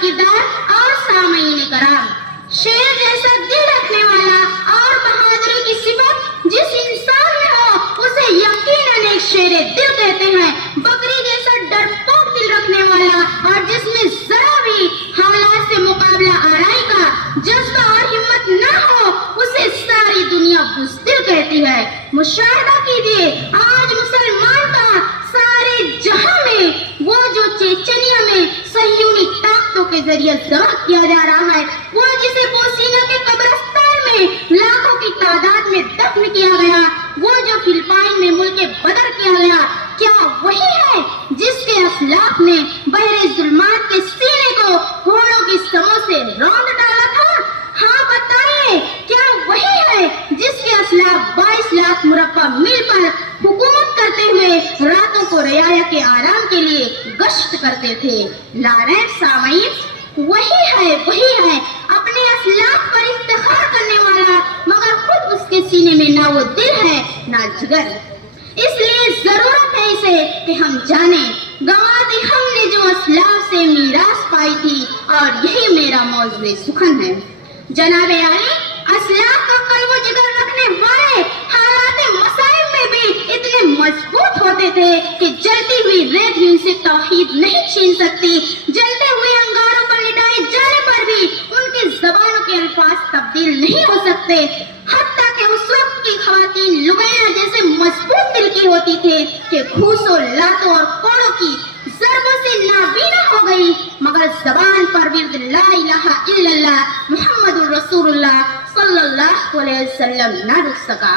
کردار اور سامعین کرام، شیر جیسا دل رکھنے والا اور بہادری کی صفت جس انسان میں ہو اسے یقیناً ایک شیر دل کہتے ہیں۔ بکری جیسا ڈرپوک دل رکھنے والا اور جس میں ذرا بھی حالات سے مقابلہ آرائی کا جذبہ اور ہمت نہ ہو اسے ساری دنیا بزدل کہتی ہے۔ مشاہدہ کیجیے آج مسلمان کا سارے جہاں میں وہ جو چیچنیا میں صہیونی طاقتوں کے ذریعے ذبح کیا جا رہا ہے، وہ جسے بوسینہ کے قبرستان میں لاکھوں کی تعداد میں دفن کیا گیا، وہ جو فلپائن میں ملک بدر کیا گیا، کیا وہی ہے جس کے اسلاف نے بحر ظلمات کے سینے کو گھوڑوں کی سموں سے روند ڈالا تھا؟ ہاں بتائیے، کیا وہی ہے جس کے اسلاف 22 لاکھ مربع میل پر حکومت کرتے ہوئے راتوں کو رعایا کے آرام کے لیے گشت کرتے تھے؟ لعنت سامعین، وہی ہے اپنے اسلاف پر افتخار کرنے والا، مگر خود اس کے سینے میں نہ وہ دل ہے نہ جگر۔ اس لیے ضرورت ہے اسے کہ ہم جانیں گنوا دی ہم نے جو اسلاف سے میراث پائی تھی، اور یہی میرا موضوع سخن ہے۔ جناب عالی، اسلاف کا قلب و جگر رکھنے والے حالات مصائب میں بھی اتنے مضبوط ہوتے تھے کہ جلتی ہوئی ریت بھی ان سے توحید نہیں چھین سکتی، جلتے ہوئے انگاروں پر لٹائے جانے پر بھی ان کی زبانوں کے الفاظ تبدیل نہیں ہو سکتے، حتیٰ کہ اس وقت کی خواتین لبیہ جیسے مضبوط دل کی ہوتی تھے کہ گھوسوں، لاتوں اور کوڑوں کی ضربوں سے نابینا ہو گئی، مگر زبان پر ورد لا الہ الا اللہ محمد الرسول اللہ صلی اللہ علیہ وسلم نہ رک سکا۔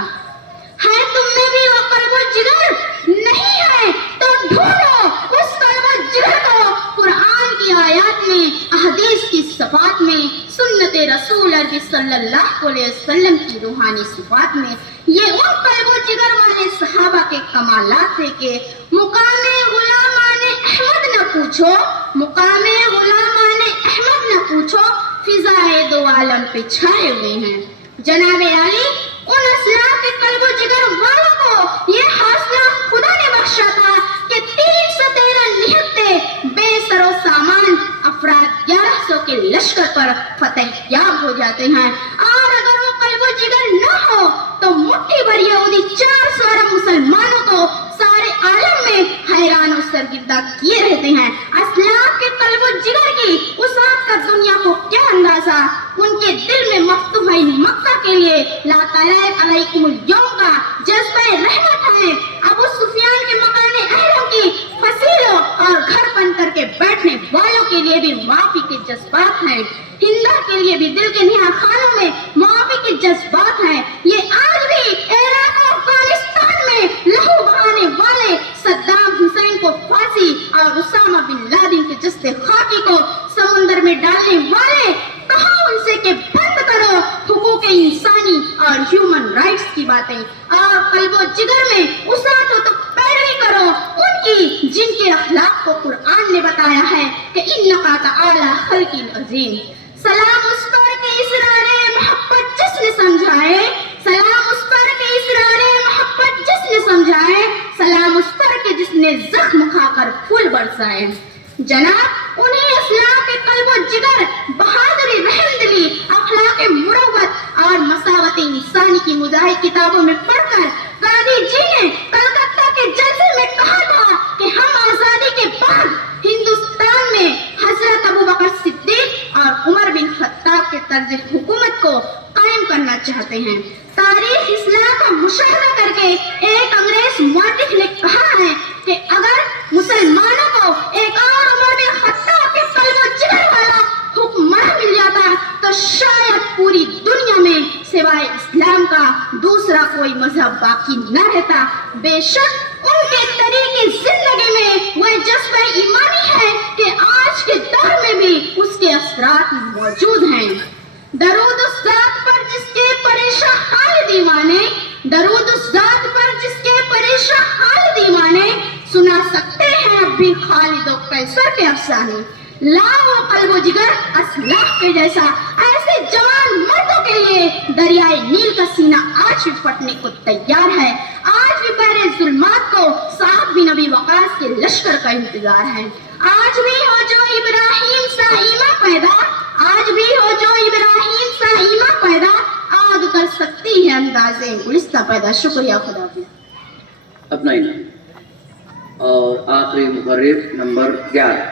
ہے تم میں بھی وہ قلب و جگر؟ نہیں ہے تو ڈھونڈو اس قلب و جگر کو قرآن کی آیات میں، احادیث کی صفات میں، سنت رسول عربی صلی اللہ علیہ وسلم کی روحانی صفات میں۔ یہ ان قلب و جگر والے صحابہ کے کمالات تھے کہ مقام غلامان احمد نہ پوچھو، مقام غلامان احمد نہ پوچھو، فضائے دو عالم پہ چھائے ہوئے ہیں۔ جناب عالی، ان اسلاف کے قلب و جگر والوں کو یہ حوصلہ خدا نے بخشا تھا کہ 313 نہتے بے سر و سامان افراد 1100 کے لشکر پر فتح یاب ہو جاتے ہیں، اور اگر وہ قلب و جگر نہ ہو تو مٹھی بھر یہودی 400 ارب مسلمانوں کو سارے عالم میں حیران و سرگردہ کیے رہتے ہیں۔ اسلاف کے قلب و جگر کی وسعت کا دنیا کو کیا اندازہ؟ ان کے دل میں مفتوح مکہ کے لیے لا تلیب علیکم اليوم کا جذبہ رحمت ہے، ابو سفیان کے مکان احرام کی فصیلوں اور گھر بن کر کے بیٹھنے والوں کے لیے بھی معافی کے جذبات ہیں، ہندا کے لیے بھی دل کے نہا خانوں میں معافی کے جذبات ہیں۔ یہ آج بھی عراق اور افغانستان میں لہو بہانے والے صدام حسین کو پھانسی اور اسامہ بن لادن کے جسد خاکی کو سمندر میں ڈالنے والے، کہاں ان سے کہ بند کرو حقوق انسانی اور ہیومن رائٹس کی باتیں، اور قلب و جگر میں وسعت ہو تو پیروی کرو ان کی جن کے اخلاق کو قرآن نے بتایا ہے کہ انکا تعالی خلق عظیم۔ سلام اس پر کہ اسرار محبت جس نے سمجھائے، سلام اس پر کہ اسرار محبت جس نے سمجھائے، سلام اس پر کہ جس نے زخم کھا کر پھول برسائے۔ جناب، انہیں اسلاف کے قلب و جگر، بہادری، رحمدلی، اخلاق مروت اور مساوات انسانی کی مجاہد کتابوں میں پڑھ کر گاندھی جی نے کلکتہ کے جلسے میں کہا تھا کہ ہم آزادی کے بعد ہندوستان میں حضرت ابوبکر صدیق اور عمر بن خطاب کے طرز حکومت کو قائم کرنا چاہتے ہیں۔ تاریخ اسلام کا مشاہدہ کر کے ایک انگریز مورخ نے کہا ہے کہ اگر مسلمانوں کو ایک اور عمر بن خطاب کے قلب و جگر والا حکمران مل جاتا تو شاید پوری دنیا میں سوائے اسلام کا دوسرا کوئی مذہب باقی نہ رہتا۔ بے شک ان کے طریقے زندگی میں وہ جذبہ ایمانی ہے کہ آج کے دور میں بھی اس کے اثرات موجود ہیں۔ درود اس ذات پر جس کے پریشان حال دیوانے، درود اس ذات پر جس کے پریشان حال دیوانے، سنا سکتے ہیں اب بھی خالد و قیصر کے افسانے۔ لاؤ قلب و جگر اسلاف کے جیسا، ایسے جوان مردوں کے لیے دریائے نیل کا سینہ آج بھی پھٹنے کو تیار ہے۔ آج بھی بحر ظلمات کو سعد بن ابی وقاص کے لشکر کا انتظار ہے۔ آج بھی ہو جو ابراہیم سا ایمان حوصلہ پیدا. شکریہ. خدا حافظ. اپنا انعام اور آخری مقرر نمبر 11.